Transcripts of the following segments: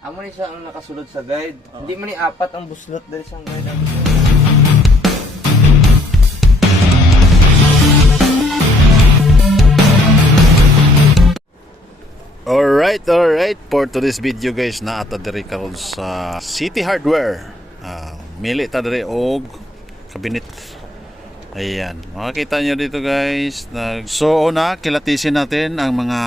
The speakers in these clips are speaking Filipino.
Amo ni siya ang nakasulod sa guide. Hindi man ni apat ang buslot dali sa guide. Alright. For today's video guys, naata diri karon sa City Hardware. Mili ta diri og kabinet. Ayan, makikita nyo dito guys. So una, kilatisin natin ang mga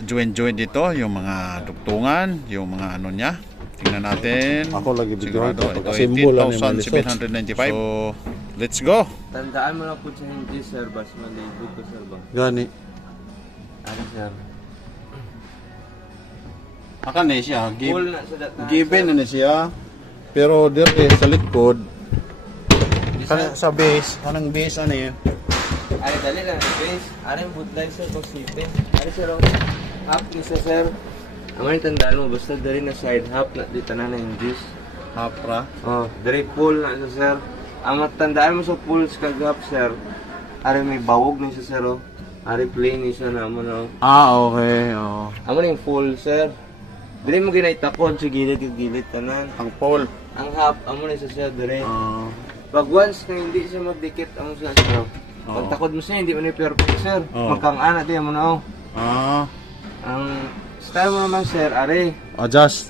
joint dito, yung mga dugtungan, yung mga ano niya. Tingnan natin. Ako lagi video sigurado ito 18,795. So let's go. Tandaan mo lang po sa hindi sir, bas malibog ko sir ba? Gani. Ano sir? Akan na siya. Full na sa data. Given na siya. Pero dire sa likod. Kana sa base, kanang base ano yun? Ari dali lang base. Ari budlay sir kung sipin. Ari sir ang half ni sir. Ang tandaan mo basta dali na side half na dito na yung juice. Hapra. Oh, dali full na sir. Ang matandaan mo sa full sa half sir. Ari may bawog ni sir oh. Ari plain ni siya na mo no. Okay. Oo. Amo na yung full sir. Dili mo ginaitakon sa gilid tanan. Ang pole. Ang half amo na siya dire. Pag once na hindi siya magdikit amo siya sir. Pag takod mo siya hindi man ni perfect sir. Magkang-ana di mo na oh. Ang style mo naman sir, ari. Adjust.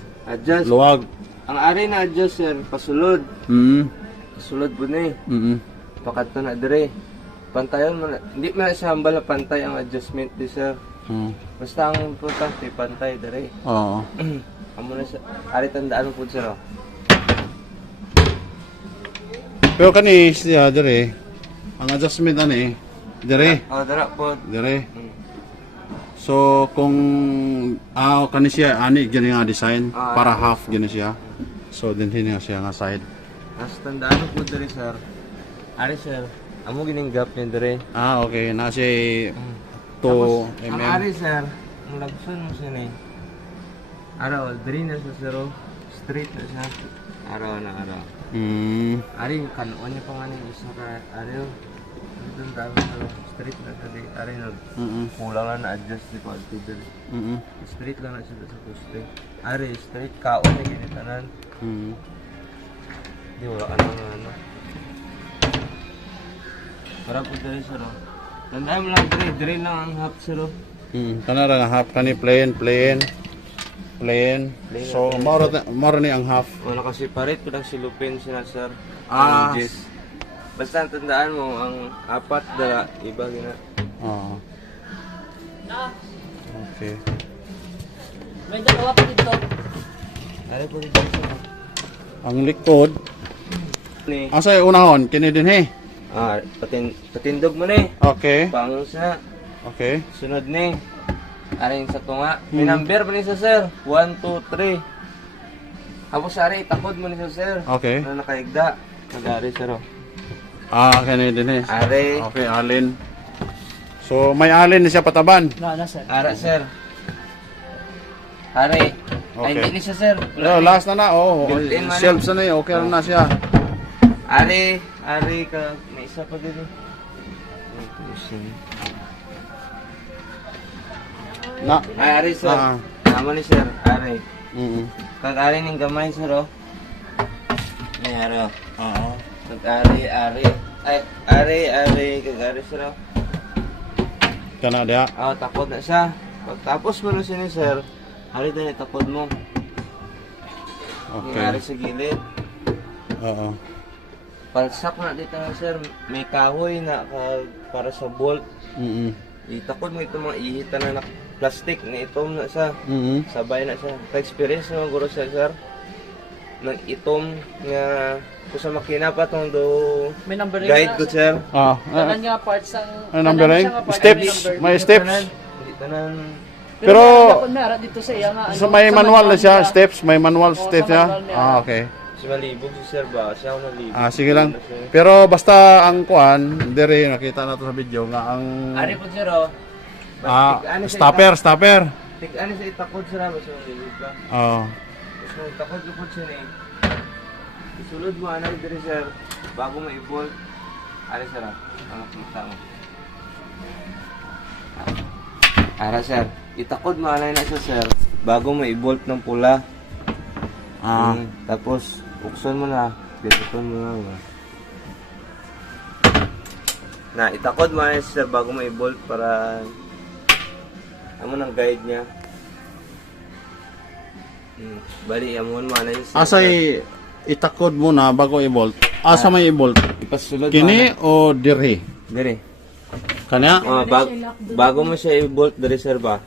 Luwag. Ang ari na adjust sir, pasulod. Pasulod po na eh. Pakadto na dire. Pantayon mo na. Hindi man siya hambal na pantay ang adjustment di sir. Basta ang importante, pantay dire. Oo. Amo na siya. Ari tandaan mo po sir oh. Pero kani siya dire. Ang adjustment ani dire. Oh, dara po. Dire. So kung kani siya ani gani nga design para half gani siya. So dinhi nga siya nga side. As tandaan mo po dire sir. Ari sir, amo gining gap niya dire. Okay. Na siya 2 Ang mm. ari sir, ang lagson mo siya ni. Araw, dire na sa sir oh. Straight na siya. Araw na araw. Ari kanuan niya pa nga ni isa ka ari oh. Doon tayo straight na sa di. Ari nag kulang lang na adjust di pa dire. Straight lang na siya sa poste. Ari straight kaon na ginitanan. Di wala ano. Para po dire sir oh. Tandaan mo lang dire lang ang half sir oh. Kana ra nga half kani plain. So moro ni ang half. Wala kasi parit ko ng silupin siya sir. Ah. Yes. Basta tandaan mo ang apat dala iba gina. Okay. May dalawa pa dito. Ari po dito sir. Ang likod. Ni. Asa unahon kini din he. Patindog mo ni. Okay. Pangus na. Okay. Sunod ni. Aring sa tunga. May number pa ni sa sir. 1, 2, 3. Tapos ari itakod mo ni sa sir. Okay. Na nakaigda. Nagari sir oh. Kini din he. Ari. Okay, alin. So may alin na siya pataban. Na sir. Ara sir. Ari. Ay Okay. hindi ni siya sir. Last na. Built-in man Shelves na eh. Okay na siya. Ari ka. May isa pa din. Na. Ay, ari sir. Tama ni sir. Ari. Kag-ari ning gamay sir oh. May ari oh. Kag-ari. Ay, ari. Kag-ari sir oh. Kana dia. Takod na siya. Pagtapos mo na siya ni sir, ari din takod mo. Okay. Ari sa gilid. Palsak na dito na sir. May kahoy na para sa bolt. Itakod mo itong mga ihitan na plastic na itom na siya. Sabay na siya. Pa-experience naman guro siya sir. Nang itom nga kung sa makina pa itong May number guide ko sir. Tanan nga parts ang Numbering? Steps. May steps. Hindi tanan. Pero meron dito sa iya nga. so may manual na siya, steps, may manual steps sa niya. manual niya. Okay. Si malibog si sir ba? Siya ako nalibog. Sige lang. Pero basta ang kuan, dire nakita na to sa video nga ang Ari po sir oh. stopper. Tig-ano sa itakod sir ba sa malibog ka? So itakod ko po siya ni. Isulod mo anay dire sir. Bago ma-i-bolt. Ari sir ah. Kita mo. Ara sir. Itakod mo anay na siya sir. bago mo i-bolt ng pula. Ah, Tapos, buksan mo na. Buksan mo na. Na, itakod mo na sir bago mo i-bolt para amo ng guide niya. Bali, amo mo na yun sir. asay itakod mo na bago i-bolt. Asa may i-bolt? Ipasulod mo Kini o dirhi? Dire. Kanya? Bago mo siya i-bolt dire sir ba?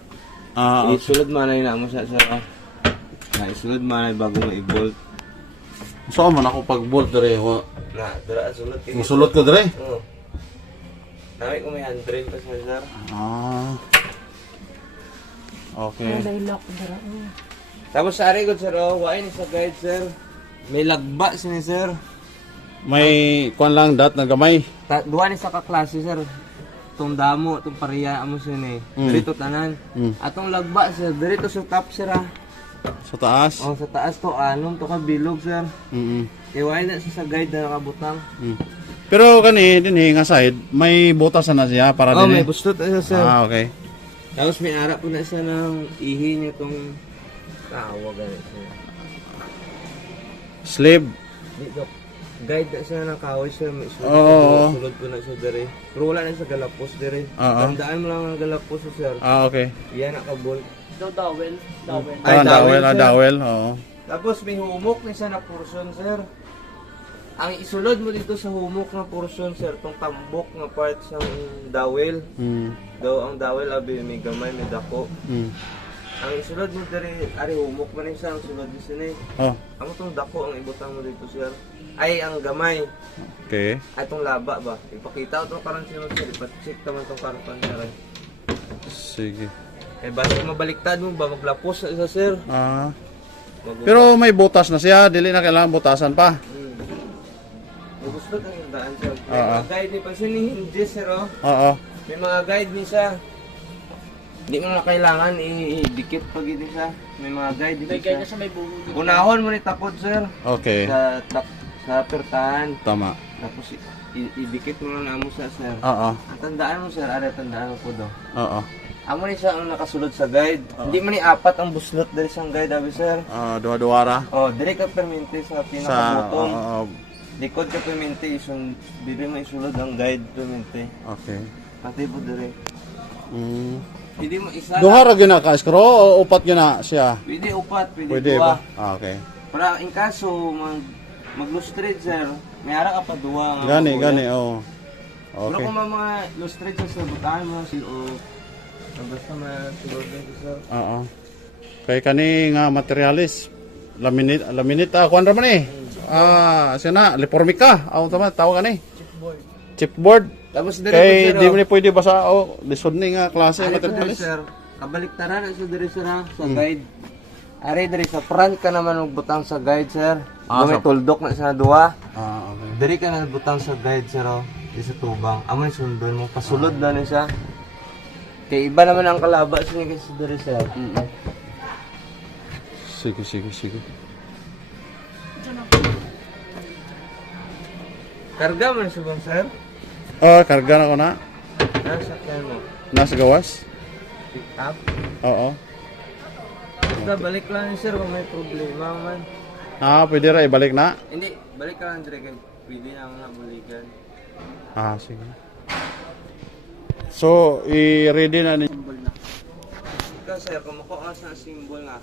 Ah, Isulod mo na yun mo siya sir. Na, isulod mo na bago mo i-bolt. so man ako pag-bolt dirhi. Na, dira sulod kayo. Musulot ko dirhi? Oo. Nawi ko may handrail pa sir. Ah. Okay. Tapos sa ari good sir, wain sa guide sir. May lagba sini sir. May kuan lang dat na gamay. Duwa ni sa kaklase sir. Itong damo, itong pariya mo sini. Dito tanan. Atong lagba sir, dito sa top sir ah. Sa taas. Oh, sa taas to anong to ka bilog sir. Mm. Kaya wain na siya sa guide na nakabutang. Pero kani dinhi nga side may butas na siya para Oh, dinhi. may bustot na siya sir. Ah, okay. Tapos may ara po na siya ng ihi niya itong kawa ganit siya. Slave. Dito, guide na siya ng kahoy siya. May Oo. sulod po na siya dire. Pero wala na siya galapos dire. Oo. Tandaan mo lang ang galapos sir. Ah, okay. Yan nakabol. Daw dawel. Dawel. Ay, dawel, sir. Dawel, oo. Tapos may humok na siya na portion sir. Ang isulod mo dito sa humok na portion sir, tong tambok na part sa dawel. Daw ang dawel abi may gamay, may dako. Ang isulod mo dire, ari humok man ni siya ang sulod ni sini. Oh, Amo tong dako ang ibutang mo dito sir. Ay ang gamay. okay. Ay tong laba ba? Ipakita ko tong karon sino sir, ipa-check naman tong karpan sir. Sige. Eh basta mabaliktad mo ba maglapos sa isa sir. Ah. Pero may butas na siya, dili na kailangan butasan pa. Gusto ko yung daan sir. May mga guide ni pansin ni hinges sir oh. Oo. May mga guide ni siya. Hindi mo na kailangan i-dikit pag hindi siya. May mga guide dito May kanya siya. sa may bulo. Unahon mo ni tapod sir. Okay. Sa pertahan. Tama. Tapos idikit mo lang amo siya sir. Oo. Tandaan mo sir, are tandaan mo po do. Oo. Amo ni siya ang nakasulod sa guide. Hindi man ni apat ang buslot diri sa guide abi sir. Duwa-duwara. Oh, dire ka permente sa Sa pinaka-button. oo. Likod ka permente dili mo isulod ang guide permente. Okay. Pati po dire. Hindi mo isa. Duha ra gyud na ka screw o upat gyud na siya. Pwede upat, pwede, Pwede dua. ba? Ah, okay. Para in kaso mag-lustrate sir, may ara ka pa duwa. Gani, oh. Pero Okay. kung mga lustrate sir, butahan mo sila o basta masulod din sir. Oo. Kay kani nga materialis laminate kuan ra man eh. Siya na lipormika. Aw tama tawag ani. Chipboard. Tapos dire Kay po di sir. mo pwede basa o lisod ni nga klase Ari po materialis. sir, kabaliktaran na siya dire sir ha, sa guide. Ari dire sa front ka naman magbutang sa guide sir. May tuldok na sa duwa. Ah, okay. Dire ka na butang sa guide sir oh. Di sa tubang. Amo ni sundon mo, pasulod na ni siya. Kay iba naman ang kalaba sa niya kasi dire sir. Sige. Karga man siya bang sir? Karga na ko na. Nasa kaya mo. Nasa gawas. Pick up. Oo. Basta balik lang ni sir kung may problema man. Pwede ra ibalik na. Hindi, balik ka lang dire kay pwede na nga balikan. Sige. So, i-ready na ni. Ikaw sir, kung makuha sa symbol nga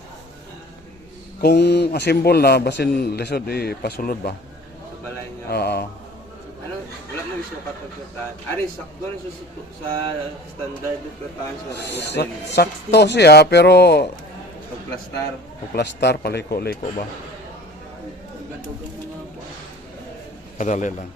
Kung asimbol na, basin lisod ipasulod ba? sa balay niya. Oo. Ano, wala mo gusto kapagkatahan. Ari, sakto na siya sa standard ng pertahan sa hotel. Sakto siya, pero Pagplastar. plastar, paliko-liko ba? Kadali lang.